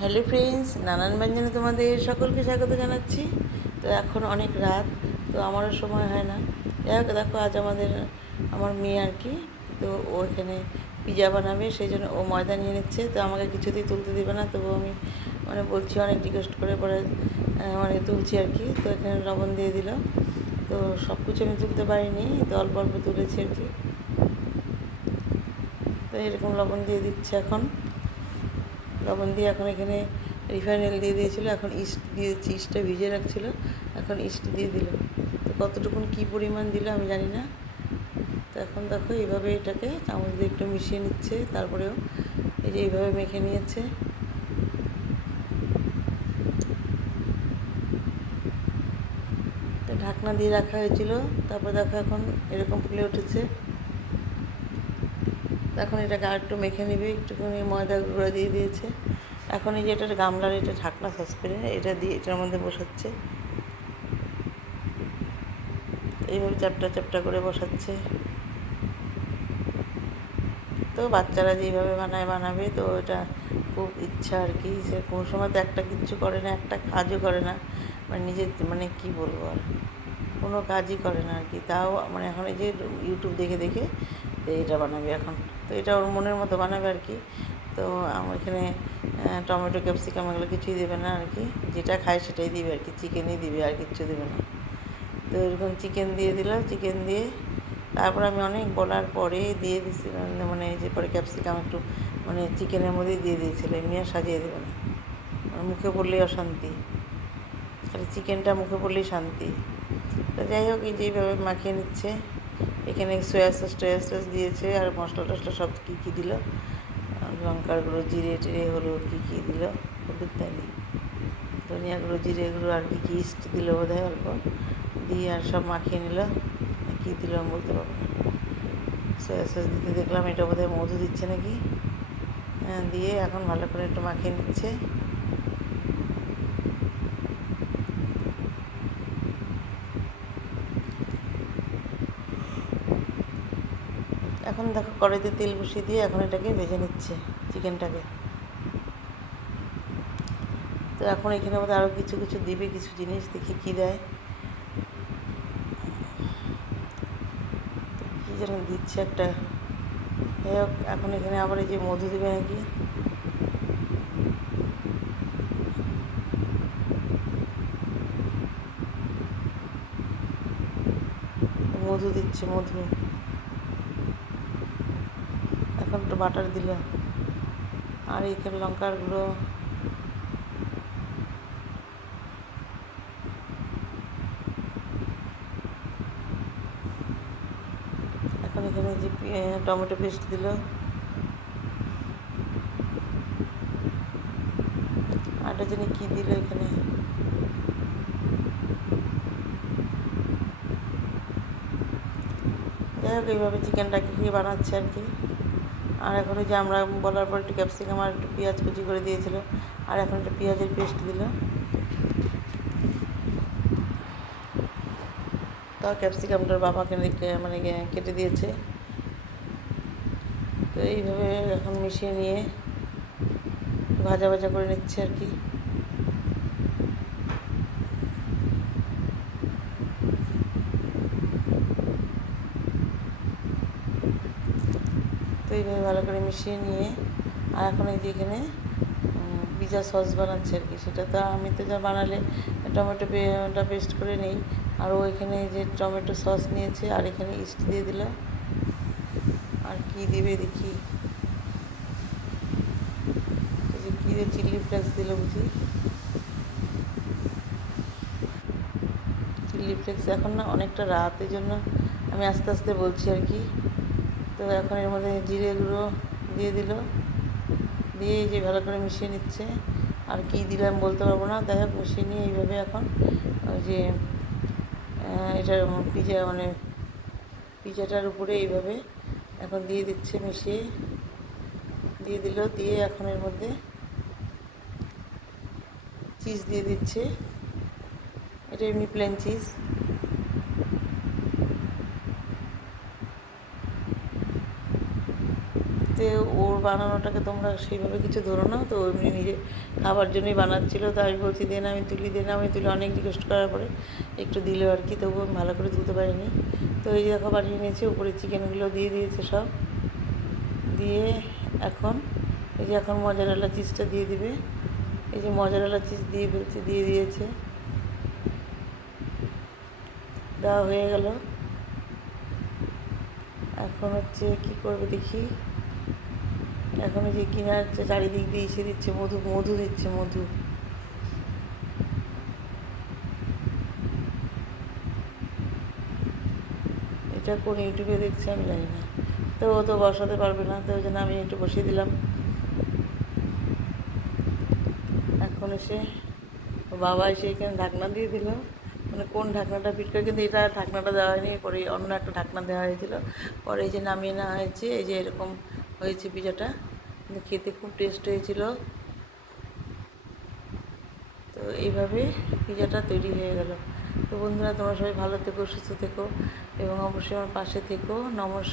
Hello friends, নানান ব্যঞ্জনে তোমাদের সকলকে স্বাগত জানাচ্ছি। তো এখন অনেক রাত, তো আমারও সময় হয় না। যাই হোক, দেখো আজ আমার মেয়ে আর কি, তো ও এখানে পিজা বানাবে, সেই জন্য ও ময়দা নিয়ে নিচ্ছে। তো আমাকে কিছুতেই তুলতে দেবে না, তবু আমি বলছি, অনেক রিকোয়েস্ট করে পরে তুলছি আর কি। তো এখানে লবণ দিয়ে দিল। তো সব কিছু আমি তুলতে পারিনি, তো অল্প অল্প তুলেছি আর কি। তো এরকম লবণ দিয়ে দিচ্ছে এখন। লবণ দিয়ে এখন এখানে রিফাইন অয়েল দিয়ে দিয়েছিলো, এখন ইস্ট দিয়েছি। ইস্টটা ভিজিয়ে রাখছিল, এখন ইস্ট দিয়ে দিল। তো কতটুকুন কী পরিমাণ দিল আমি জানি না। তো এখন দেখো এইভাবে এটাকে চামচ দিয়ে একটু মিশিয়ে নিচ্ছে, তারপরেও এই যে এইভাবে মেখে নিয়েছে। তো ঢাকনা দিয়ে রাখা হয়েছিল, তারপর দেখো এখন এরকম ফুলে উঠেছে। এখন এটাকে আর একটু মেখে নেবে, একটুখানি ময়দা গুঁড়া দিয়ে দিয়েছে। এখন এই যে এটার গামলার এটা ঢাকনা সসপ্যানের, এটা দিয়ে এটার মধ্যে বসাচ্ছে। এইভাবে চ্যাপটা চ্যাপটা করে বসাচ্ছে। তো বাচ্চারা যেইভাবে বানাবে, তো এটা খুব ইচ্ছা আর কি। সে কোনো সময় তো একটা কিচ্ছু করে না, একটা কাজও করে না, নিজের কী বলবো আর, কোনো কাজই করে না আর কি। তাও এখন এই যে ইউটিউব দেখে দেখে তো এটা বানাবে এখন। তো এটা ওর মনের মতো বানাবে আর কি। তো আমার এখানে টমেটো ক্যাপসিকাম এগুলো কিছুই দেবে না আর কি, যেটা খায় সেটাই দিবে আর কি, চিকেনই দিবে, আর কিচ্ছু দেবে না। তো এরকম চিকেন দিয়ে দিলাম, চিকেন দিয়ে তারপর আমি অনেক বলার পরে দিয়ে দিয়েছিলাম, যে পরে ক্যাপসিকাম একটু চিকেনের মধ্যেই দিয়ে দিয়েছিল, এমনি আর সাজিয়ে দেবে না। মুখে পড়লেই অশান্তি, খালি চিকেনটা মুখে পড়লেই শান্তি। তো যাই হোক, এই যেইভাবে মাখিয়ে নিচ্ছে। এখানে সয়া সস দিয়েছে, আর মশলা টশলা সব কী কী দিল, লঙ্কার গুঁড়ো, জিরে টিরে, হলুদ কী কী দিল, হলুদ দেয়নি, ধনিয়া গুঁড়ো, জিরে গুঁড়ো, আর কি ইস্ট দিল বোধ হয় অল্প, দিয়ে আর সব মাখিয়ে নিল। কী দিল আমি বলতে পারবো না। সয়া সস দিতে দেখলাম, এটা বোধ হয় মধু দিচ্ছে নাকি। দিয়ে এখন ভালো করে একটু মাখিয়ে নিচ্ছে। এখন দেখো কড়াইতে তেল বসিয়ে দিয়ে এখন এটাকে ভেজে নিচ্ছে চিকেনটাকে। তো এখন এখানে মধ্যে আরও কিছু কিছু দিবে, কিছু জিনিস দেখি কী দেয়, কী যেন দিচ্ছে একটা। যাই হোক, এখন এখানে আবার এই যে মধু দেবে নাকি। মধু দিচ্ছে, মধু। এখন একটু বাটার দিল, আর এখানে লঙ্কার গুঁড়ো। এখন এখানে যে টমেটো পেস্ট দিল, আর একটা জানি কী দিল এখানে। যাই হোক, এইভাবে চিকেনটাকে কি বানাচ্ছে আর কি। আর এখন যে আমরা বলার পর একটু ক্যাপসিকাম আর একটু পেঁয়াজ কুচি করে দিয়েছিল, আর এখন একটা পেঁয়াজের পেস্ট দিল। তাও ক্যাপসিকামটার বাবাকে কেটে দিয়েছে। তো এইভাবে এখন মিশিয়ে নিয়ে ভাজা ভাজা করে নিচ্ছে আর কি। তো এইভাবে ভালো করে মিশিয়ে নিয়ে, আর এখন এই যে এখানে পিজা সস বানাচ্ছে আর কি। সেটা তো আমি তো যা বানালে টমেটোটা পেস্ট করে নিই, আর ও এখানে যে টমেটো সস নিয়েছে, আর এখানে ইস্ট দিয়ে দিল। আর কি দিবে দেখি, যে কী দিয়ে চিলি ফ্লেক্স দিল বুঝি, চিলি ফ্লেক্স। এখন না অনেকটা রাত, এই জন্য আমি আস্তে আস্তে বলছি আর কি। তো এখন এর মধ্যে জিরে গুঁড়ো দিয়ে দিল, দিয়ে এই যে ভালো করে মিশিয়ে নিচ্ছে। আর কী দিলাম বলতে পারবো না। দেখা মিশিয়ে নিয়ে এইভাবে এখন ওই যে এটা পিজাটার উপরে এইভাবে এখন দিয়ে দিচ্ছে, মিশিয়ে দিয়ে দিল। দিয়ে এখন এর মধ্যে চিজ দিয়ে দিচ্ছে, এটা এমনি প্লেন চিজ। এমনিতে ওর বানানোটাকে তোমরা সেইভাবে কিছু ধরো না, তো এমনি নিজে খাবার জন্যই বানাচ্ছিলো। তো আমি বলছি দে না, আমি তুলি, দে না, আমি তুলি, অনেক রিকোয়েস্ট করার পরে একটু দিল আর কি, তবুও আমি ভালো করে তুলতে পারিনি। তো এই যে দেখো বানিয়ে নিয়েছি, উপরে চিকেনগুলো দিয়ে দিয়েছে সব দিয়ে। এখন এই যে এখন মজারেলা চিজটা দিয়ে দিবে। এই যে মজারেলা চিজ দিয়ে ফেলছে, দিয়ে দিয়েছে, দেওয়া হয়ে গেল। এখন হচ্ছে কী করবে দেখি। এখন এই যে কিনার চারিদিক দিয়ে ইসে দিচ্ছে, মধু মধু দিচ্ছে, মধু। এটা কোন ইউটিউবে দেখছে আমি জানি না, তো ও তো বসাতে পারবে না, তো ওই জন্য আমি একটু বসিয়ে দিলাম। এখন এসে বাবা এসে এখানে ঢাকনা দিয়ে দিল, মানে কোন ঢাকনাটা ফিট করে, কিন্তু এটা ঢাকনাটা দেওয়া হয়নি, পরে অন্য একটা ঢাকনা দেওয়া হয়েছিল। পরে এই যে নামিয়ে নেওয়া হয়েছে, এই যে এরকম হয়েছে পিজাটা, কিন্তু খেতে খুব টেস্ট হয়েছিল। তো এইভাবে পিজাটা তৈরি হয়ে গেল। তো বন্ধুরা, তোমরা সবাই ভালো থেকো, সুস্থ থেকো এবং অবশ্যই আমার পাশে থেকো। নমস্কার।